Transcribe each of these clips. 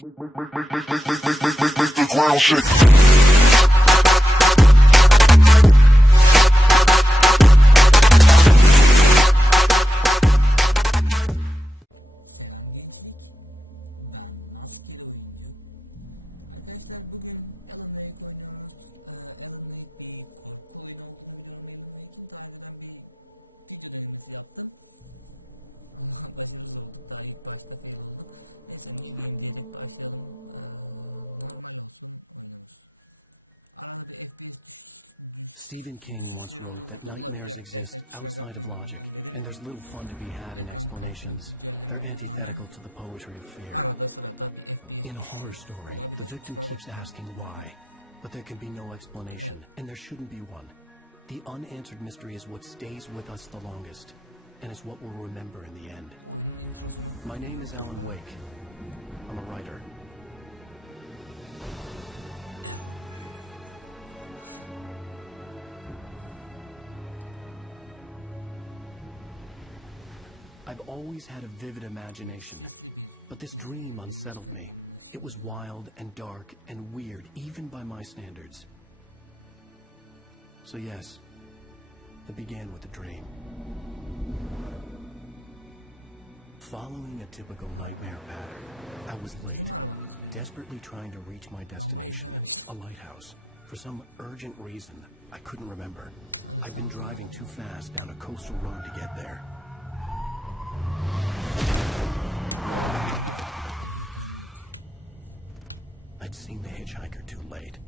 Make the ground shake. Stephen King once wrote that nightmares exist outside of logic, and there's little fun to be had in explanations. They're antithetical to the poetry of fear. In a horror story, the victim keeps asking why, but there can be no explanation, and there shouldn't be one. The unanswered mystery is what stays with us the longest, and is what we'll remember in the end. My name is Alan Wake. I'm a writer. I've always had a vivid imagination, but this dream unsettled me. It was wild and dark and weird, even by my standards. So yes, it began with a dream. Following a typical nightmare pattern, I was late, desperately trying to reach my destination, a lighthouse. For some urgent reason, I couldn't remember. I'd been driving too fast down a coastal road to get there. I'd seen the hitchhiker too late.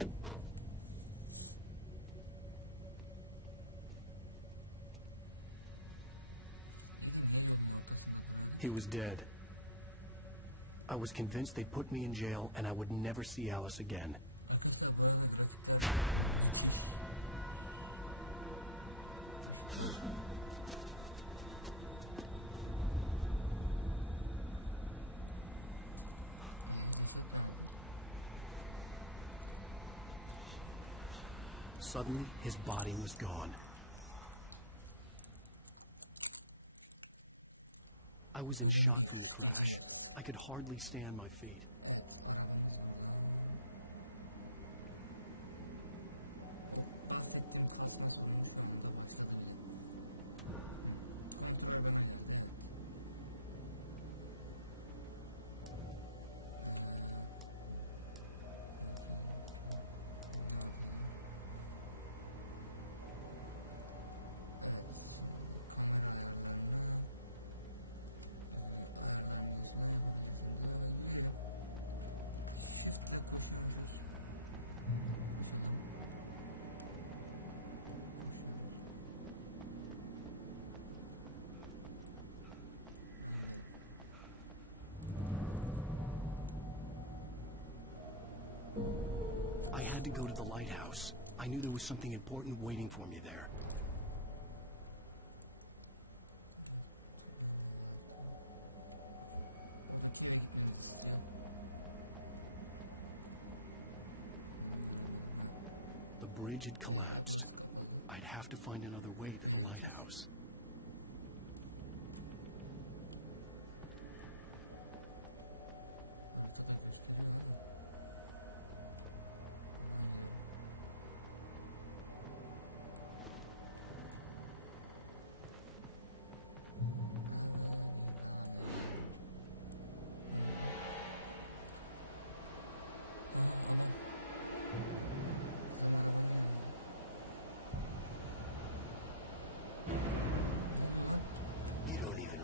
He was dead. I was convinced they'd put me in jail and I would never see Alice again. Suddenly, his body was gone. I was in shock from the crash. I could hardly stay on my feet. I had to go to the lighthouse. I knew there was something important waiting for me there. The bridge had collapsed. I'd have to find another way to the lighthouse.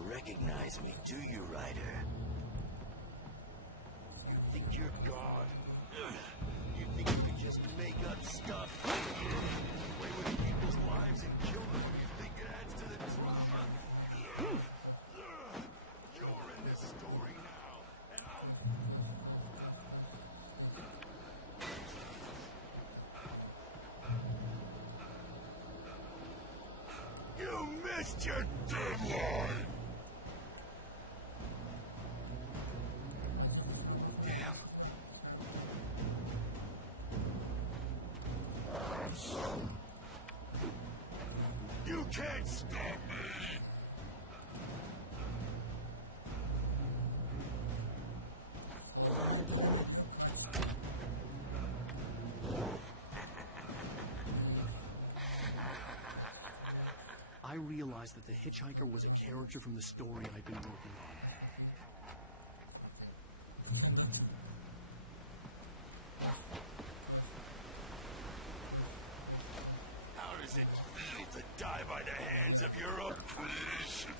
Recognize me, do you, Ryder? You think you're God? You think you can just make up stuff? Play with people's lives and kill them when you think it adds to the drama? You're in this story now, and you missed your deadline! You can't stop me! realized that the hitchhiker was a character from the story I'd been working on. How does it feel to die by the hands of your own creation?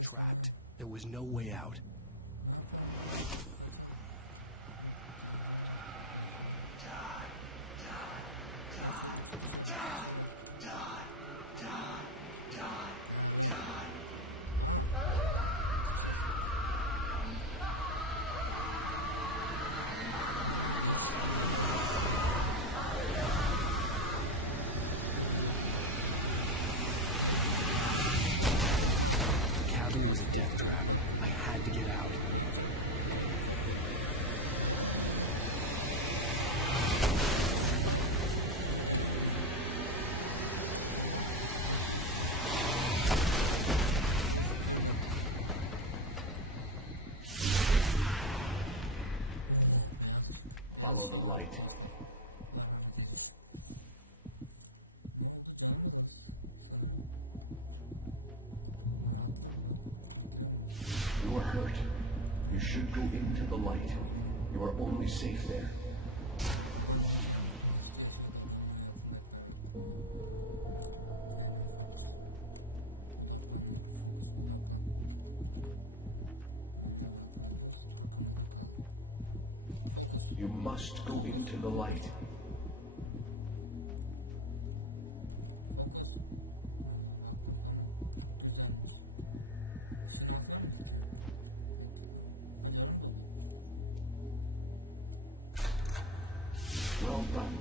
Trapped. There was no way out. It was a death trap. I had to get out. Follow the light. You are hurt. You should go into the light. You are only safe there. You must go into the light. Well done.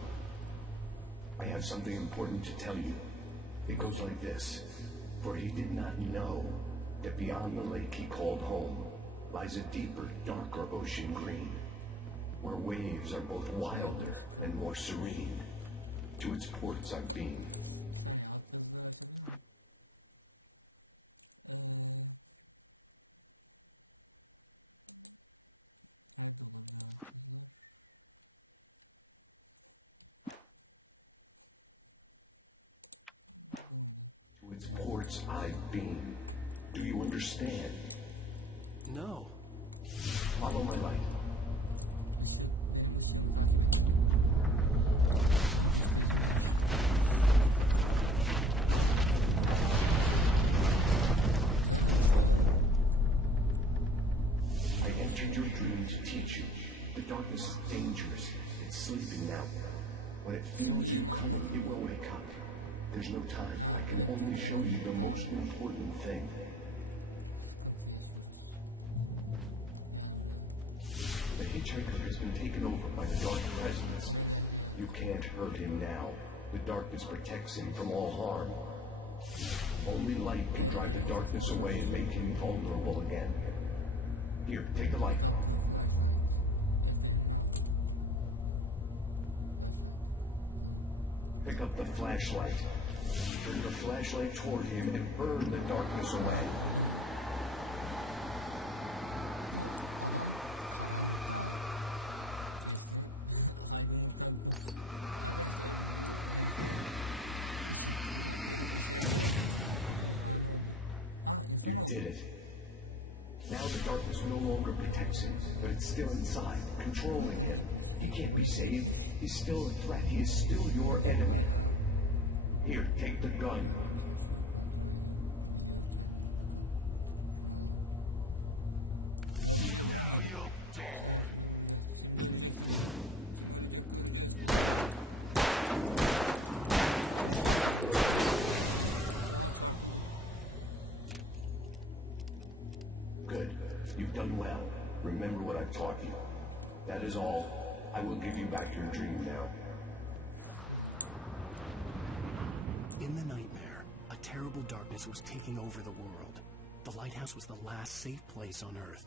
I have something important to tell you. It goes like this. For he did not know that beyond the lake he called home lies a deeper, darker ocean green, where waves are both wilder and more serene. To its ports I've been. To its ports I've been. Do you understand? No. Follow my light. I entered your dream to teach you. The darkness is dangerous. It's sleeping now. When it feels you coming, it will wake up. There's no time. I can only show you the most important thing. The hitchhiker has been taken over by the dark presence. You can't hurt him now. The darkness protects him from all harm. Only light can drive the darkness away and make him vulnerable again. Here, take the light. Pick up the flashlight. Turn the flashlight toward him and burn the darkness away. You did it. Now the darkness no longer protects him, but it's still inside, controlling him. He can't be saved. He's still a threat. He is still your enemy. Here, take the gun. Now you'll die. Good. You've done well. Remember what I've taught you. That is all. I will give you back your dream now. In the nightmare, a terrible darkness was taking over the world. The lighthouse was the last safe place on Earth.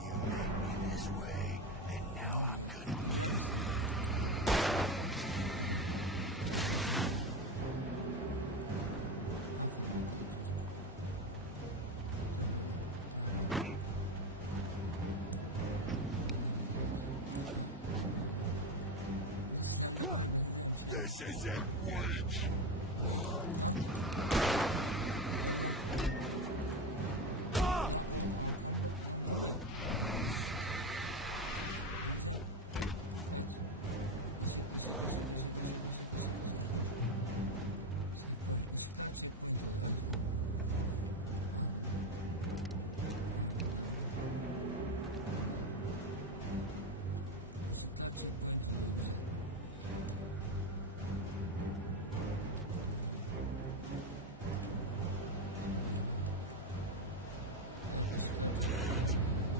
You made me this way, and now I'm gonna kill you. This isn't wage.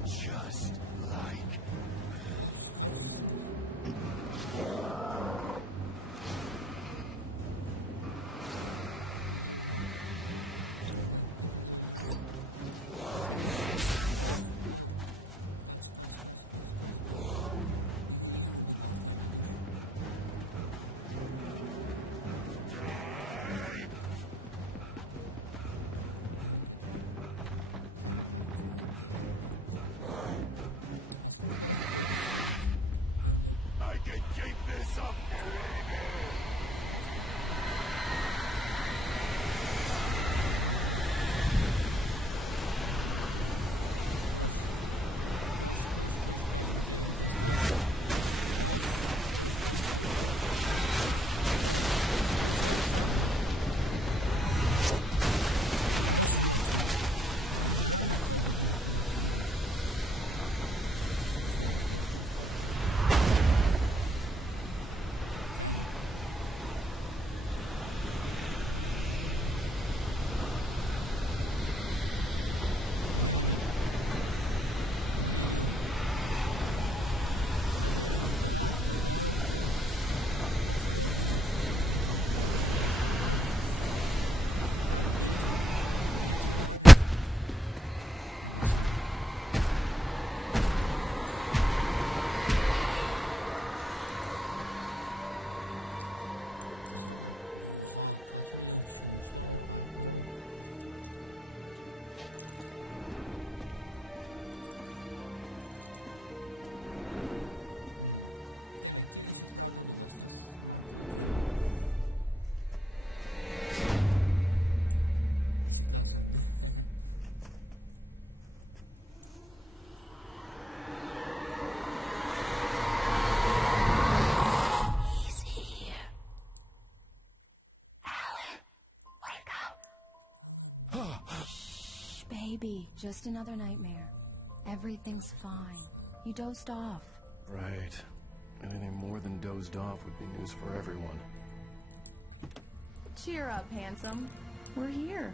Just like I can keep this up. Baby, just another nightmare. Everything's fine. You dozed off. Right. Anything more than dozed off would be news for everyone. Cheer up, handsome. We're here.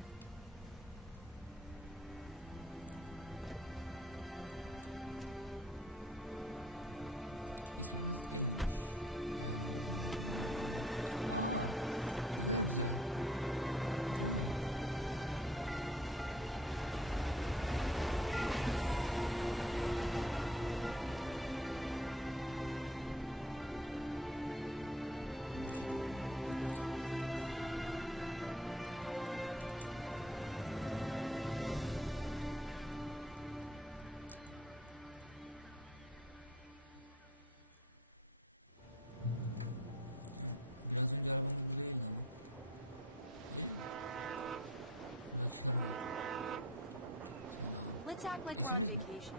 Let's act like we're on vacation.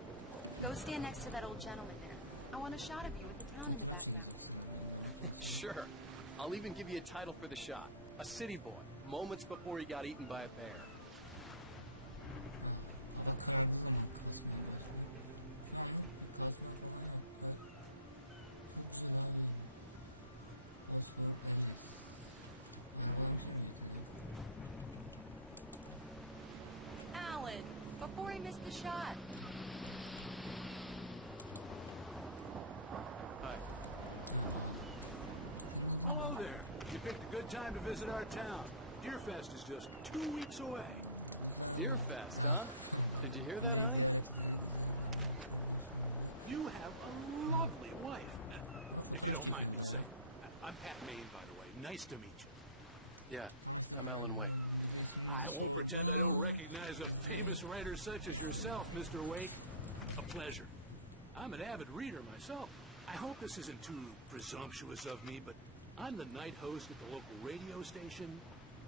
Go stand next to that old gentleman there. I want a shot of you with the town in the background. Sure. I'll even give you a title for the shot. A city boy, moments before he got eaten by a bear. Alan, before he missed the shot. Hi. Hello there. You picked a good time to visit our town. Deerfest is just 2 weeks away. Deerfest, huh? Did you hear that, honey? You have a lovely wife. If you don't mind me saying. I'm Pat Maine, by the way. Nice to meet you. Yeah, I'm Alan Wake. I won't pretend I don't recognize a famous writer such as yourself, Mr. Wake. A pleasure. I'm an avid reader myself. I hope this isn't too presumptuous of me, but I'm the night host at the local radio station.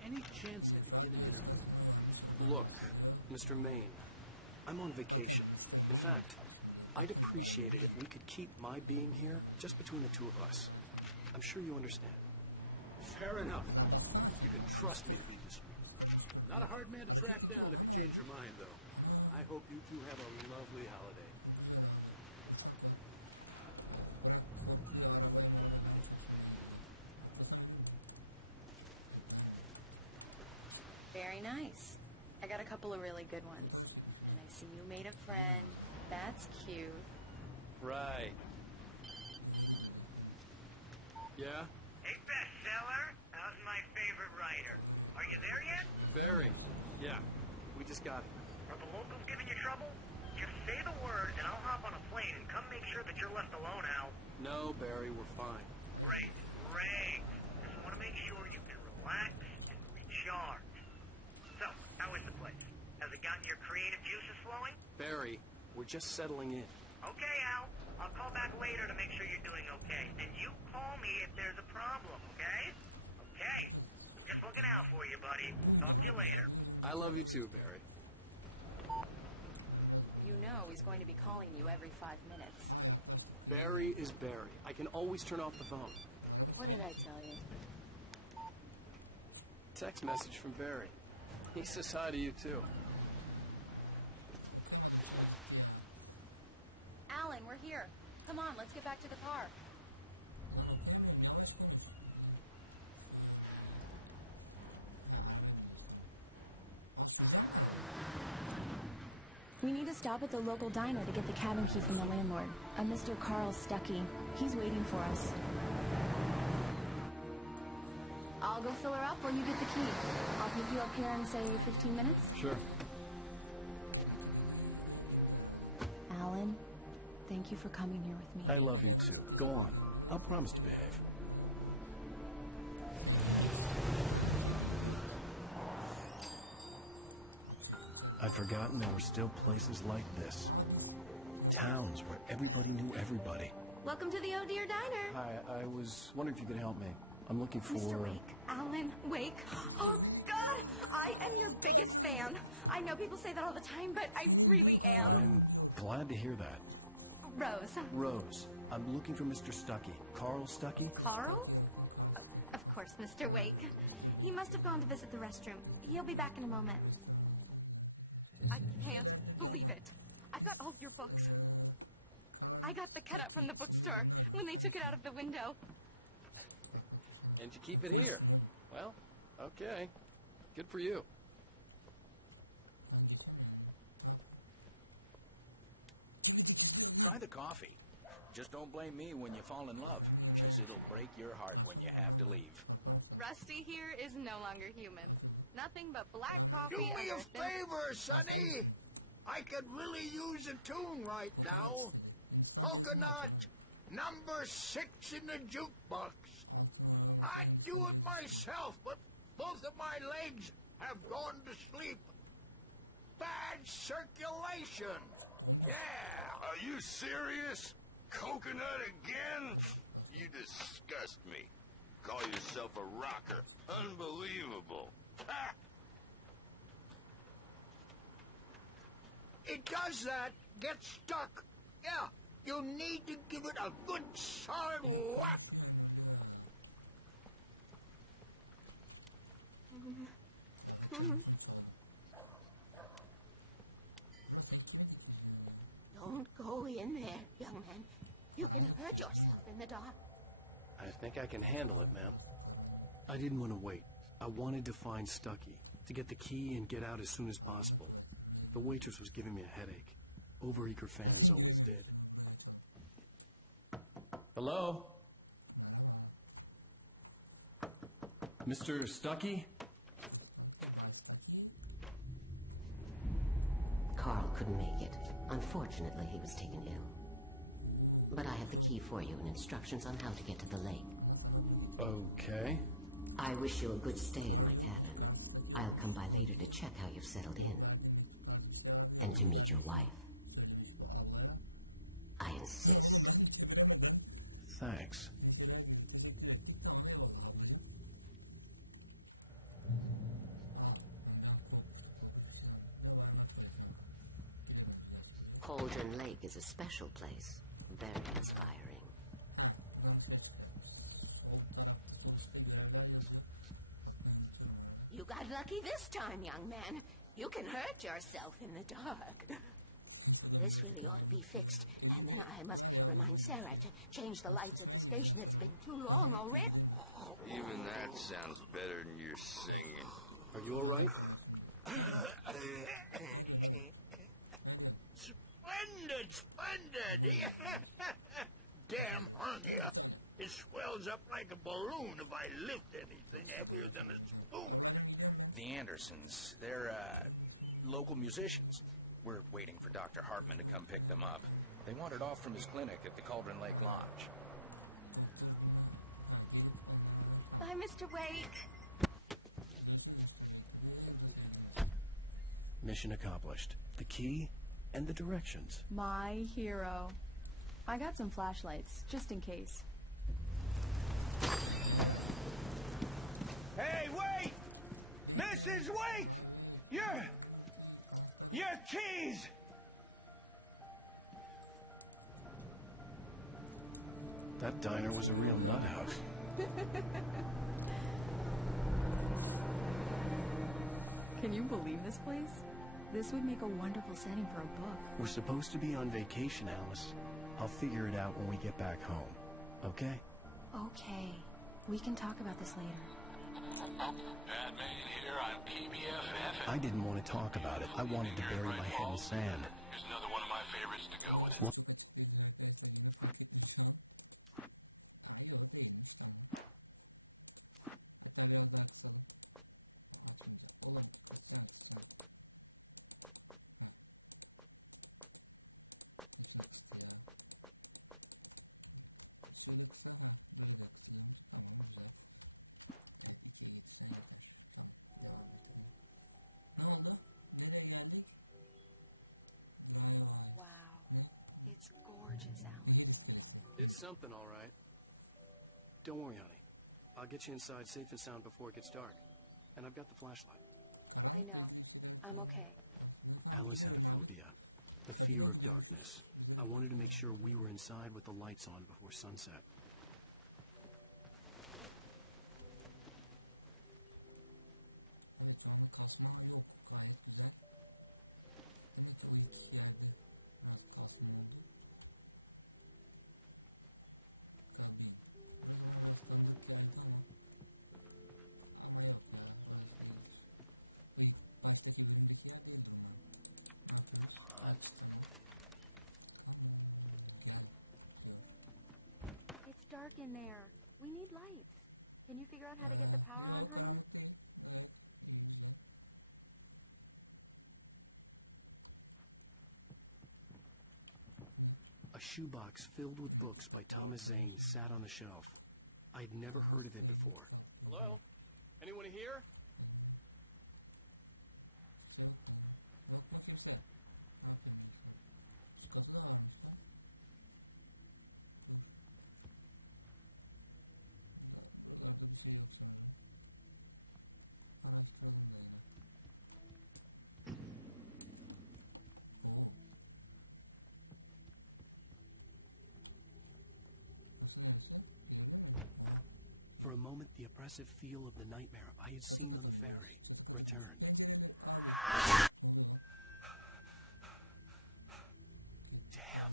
Any chance I could get an interview? Look, Mr. Maine, I'm on vacation. In fact, I'd appreciate it if we could keep my being here just between the two of us. I'm sure you understand. Fair enough. You can trust me to be discreet. Not a hard man to track down if you change your mind, though. I hope you two have a lovely holiday. Very nice. I got a couple of really good ones. And I see you made a friend. That's cute. Right. Yeah? Hey, bestseller. How's my favorite writer? Are you there yet? Barry. Yeah, we just got here. Are the locals giving you trouble? Just say the word, and I'll hop on a plane and come make sure that you're left alone, Al. No, Barry, we're fine. Great, great. Just want to make sure you can relax and recharge. So, how is the place? Has it gotten your creative juices flowing? Barry, we're just settling in. Okay, Al. I'll call back later to make sure you're doing okay. And you call me if there's a problem, okay? Okay. I'm just looking out for you, buddy. Talk to you later. I love you too, Barry. You know he's going to be calling you every 5 minutes. Barry is Barry. I can always turn off the phone. What did I tell you? Text message from Barry. He says hi to you too. Alan, we're here. Come on, let's get back to the car. We need to stop at the local diner to get the cabin key from the landlord, a Mr. Carl Stuckey. He's waiting for us. I'll go fill her up or you get the key. I'll pick you up here in, say, 15 minutes. Sure. Alan, thank you for coming here with me. I love you too. Go on. I'll promise to behave. I'd forgotten there were still places like this. Towns where everybody knew everybody. Welcome to the Oh Dear Diner. Hi, I was wondering if you could help me. I'm looking for... Mr. Wake. Alan Wake. Oh, God! I am your biggest fan. I know people say that all the time, but I really am. I'm glad to hear that. Rose. Rose, I'm looking for Mr. Stuckey. Carl Stuckey? Carl? Of course, Mr. Wake. He must have gone to visit the restroom. He'll be back in a moment. I can't believe it. I've got all of your books. I got the cutout from the bookstore when they took it out of the window. And you keep it here. Well, okay. Good for you. Try the coffee. Just don't blame me when you fall in love, because it'll break your heart when you have to leave. Rusty here is no longer human. Nothing but black coffee. Do me a and favor, Sonny. I could really use a tune right now. Coconut, number 6 in the jukebox. I'd do it myself, but both of my legs have gone to sleep. Bad circulation. Yeah. Are you serious? Coconut again? You disgust me. Call yourself a rocker. Unbelievable. Ha! it does that. Gets stuck. Yeah, you need to give it a good solid whack. Don't go in there, young man. You can hurt yourself in the dark. I think I can handle it, ma'am. I didn't want to wait. I wanted to find Stucky, to get the key and get out as soon as possible. The waitress was giving me a headache. Overeager fans always did. Hello? Mr. Stucky? Carl couldn't make it. Unfortunately, he was taken ill. But I have the key for you and instructions on how to get to the lake. Okay. I wish you a good stay in my cabin. I'll come by later to check how you've settled in. And to meet your wife. I insist. Thanks. Cauldron Lake is a special place. Very inspiring. You got lucky this time, young man. You can hurt yourself in the dark. This really ought to be fixed. And then I must remind Sarah to change the lights at the station. It's been too long already. Even that sounds better than your singing. Are you all right? Splendid, splendid. Damn hernia. It swells up like a balloon if I lift anything heavier than a spoon. The Andersons, they're, local musicians. We're waiting for Dr. Hartman to come pick them up. They wandered off from his clinic at the Cauldron Lake Lodge. Bye, Mr. Wake. Mission accomplished. The key and the directions. My hero. I got some flashlights, just in case. Hey, wait! Mrs. Wake! Your keys! That diner was a real nut house. Can you believe this place? This would make a wonderful setting for a book. We're supposed to be on vacation, Alice. I'll figure it out when we get back home. Okay? Okay. We can talk about this later. Batman here on PBFF. I didn't want to talk about it. I wanted to bury my head in sand. Here's another one of my favorites to go with it. What? It's gorgeous, Alex. It's something, all right. Don't worry, honey. I'll get you inside safe and sound before it gets dark. And I've got the flashlight. I know. I'm okay. Alice had a phobia. The fear of darkness. I wanted to make sure we were inside with the lights on before sunset. It's dark in there. We need lights. Can you figure out how to get the power on, honey? A shoebox filled with books by Thomas Zane sat on the shelf. I'd never heard of him before. Hello? Anyone here? For a moment, the oppressive feel of the nightmare I had seen on the ferry returned. Damn.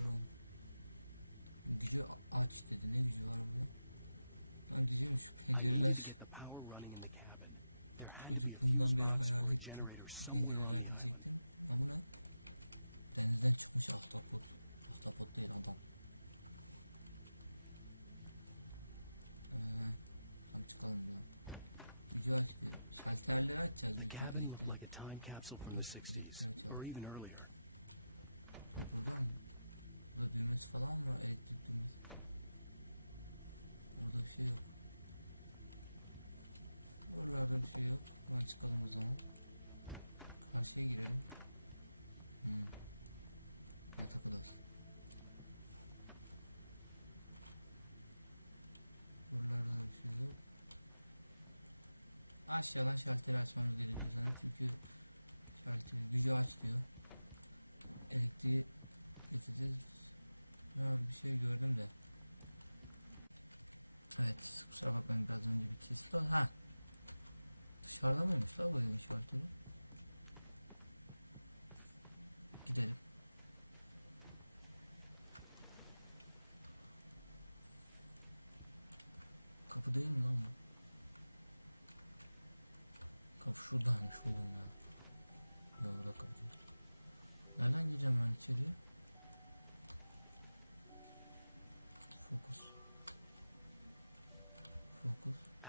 I needed to get the power running in the cabin. There had to be a fuse box or a generator somewhere on the island. The cabin looked like a time capsule from the 60s, or even earlier.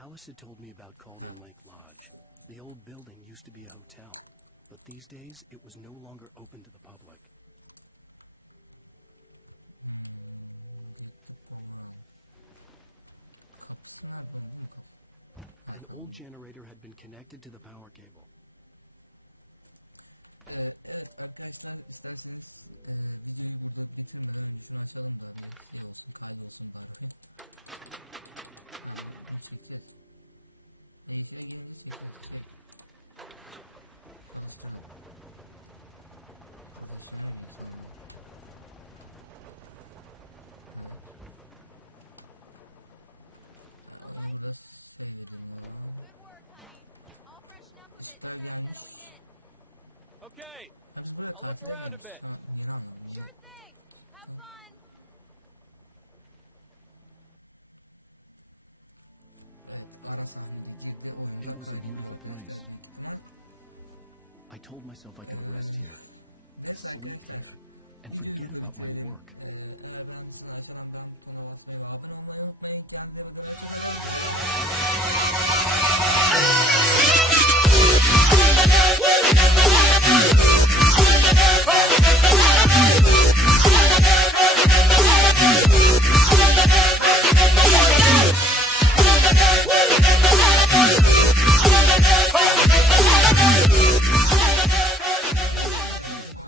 Alice had told me about Cauldron Lake Lodge. The old building used to be a hotel, but these days it was no longer open to the public. An old generator had been connected to the power cable. Okay, I'll look around a bit. Sure thing. Have fun. It was a beautiful place. I told myself I could rest here, sleep here, and forget about my work.